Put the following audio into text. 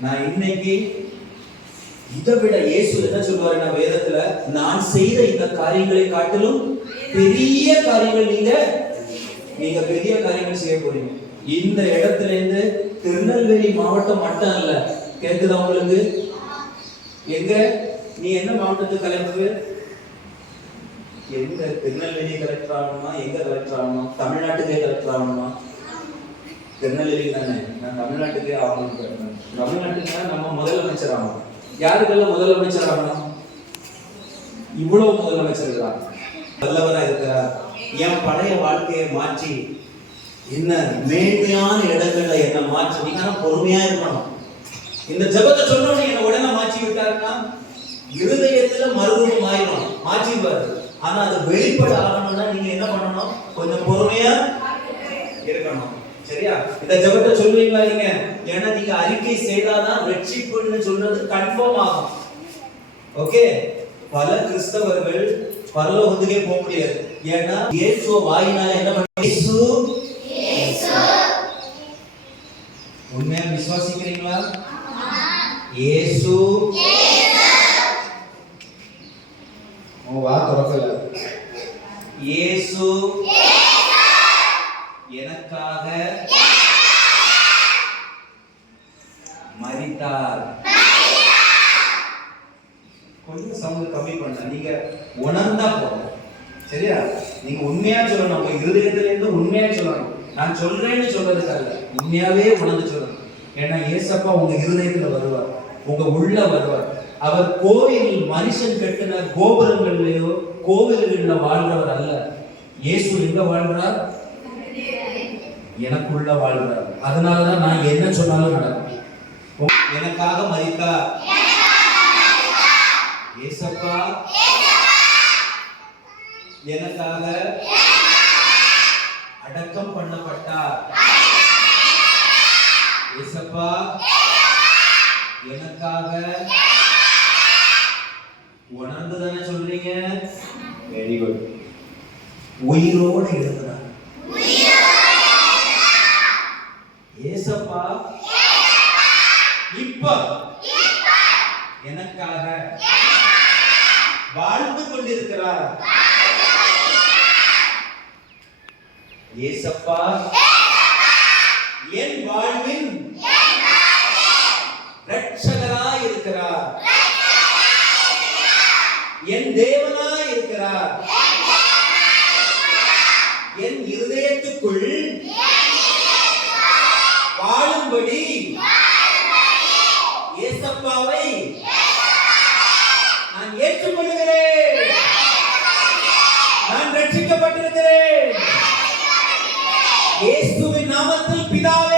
நான் இன்னைக்கு இதை விட இயேசு என்ன சொல்லுவாருன்னா வேதத்துல நான் செய்த இந்த காரியங்களை காட்டிலும் பெரிய காரியங்கள் நீங்க நீங்க பெரிய காரியங்கள் செய்ய போறீங்க. இந்த இடத்துல இருந்து திருநெல்வேலி மாவட்டம் மட்டும் அல்ல. கேக்குதா உங்களுக்கு? எங்க? நீ என்ன மாவட்டத்துக்கு கலெக்டர் எங்க திருநெல்வேலி கலெக்டர் ஆகணுமா? எங்க கலெக்டர் ஆகணுமா? தமிழ்நாட்டுக்கே கலெக்டர் ஆகணுமா? திருநெல்வேலி தானே? நான் தமிழ்நாட்டுக்கே ஆகணும்னு கேட்டேன். தமிழ்நாட்டுக்கு தான் நம்ம முதலமைச்சர் ஆகணும். யாருக்கெல்லாம் முதலமைச்சர் ஆகணும்? இவ்வளவு முதலமைச்சர் தான். வல்லவராக இருக்கிறார். என் பழைய வாழ்க்கையை மாற்றி என்ன மேன்மையான இடங்கள்ல என்ன மாற்றி நீங்க பொறுமையா இருக்கணும். இந்த ஜபத்தை சொன்னோடனே என்ன உடனே மாற்றி விட்டாருன்னா இருதயத்துல மறுபடியும் ஆயிடும் மாற்றிடுவாரு. ஆனா அது வெளிப்பட ஆகணும்னா நீங்க என்ன பண்ணணும்? கொஞ்சம் பொறுமையா இருக்கணும். சரியா? இந்த ஜெபத்தை சொல்லுவீங்களா நீங்க? ஏன்னா நீங்க அறிக்கை செய்தாதான் ரட்சிப்புன்னு சொல்றது கன்ஃபார்ம் ஆகும். ஓகே பல கிறிஸ்தவர்கள் பரலோகத்துக்கே போக முடியாது. ஏன்னா இயேசு வாயினால என்ன பண்ண இயேசு. உண்மையா விசுவாசிக்கிறீங்களா? இயேசு. வா திறக்கல. இயேசு எனக்காக வைத்தார் கொஞ்சம் சவுண்ட் கம்மி பண்ண நீங்க உணர்ந்தா போதும். சரியா? நீங்க உண்மையா சொல்லணும். உங்க இருதயத்துல இருந்து உண்மையா சொல்லணும். நான் சொல்றேன்னு சொல்றதுக்கு அல்ல. உண்மையாவே உணர்ந்து சொல்லணும். ஏன்னா ஏசப்பா உங்க இருதயத்துல வருவார். உங்க உள்ள வருவார். அவர் கோவிலில் மனுஷன் கட்டின கோபுரங்கள்லயோ கோவில்கள்ல வாழ்றவர் அல்ல. இயேசு எங்க வாழ்றார் எனக்குள்ள வாழ்றார் அதனாலதான் நான் என்ன சொன்னாலும் நடக்கும். எனக்காக மரித்தார் ஏசப்பா எனக்காக அடக்கம் பண்ணப்பட்டார். ஏசப்பா எனக்காக உணர்ந்து தானே சொல்றீங்க? வெரி குட் உயிரோடு எழுதுறார் ஏசப்பா இப்ப எனக்காக வாழ்ந்து கொண்டிருக்கிறார். ஏசப்பா என் வாழ்வின் ரட்சகராய் இருக்கிறார். என் தேவனாய் இருக்கிறார். என் இருதயத்துக்குள் வாழும்படி ஏசப்பாவை நான் ஏற்றுக்கொள்கிறேன் நான் ரட்சிக்கப்பட்டிருக்கிறேன். இயேசுவின் நாமத்தில் பிதாவை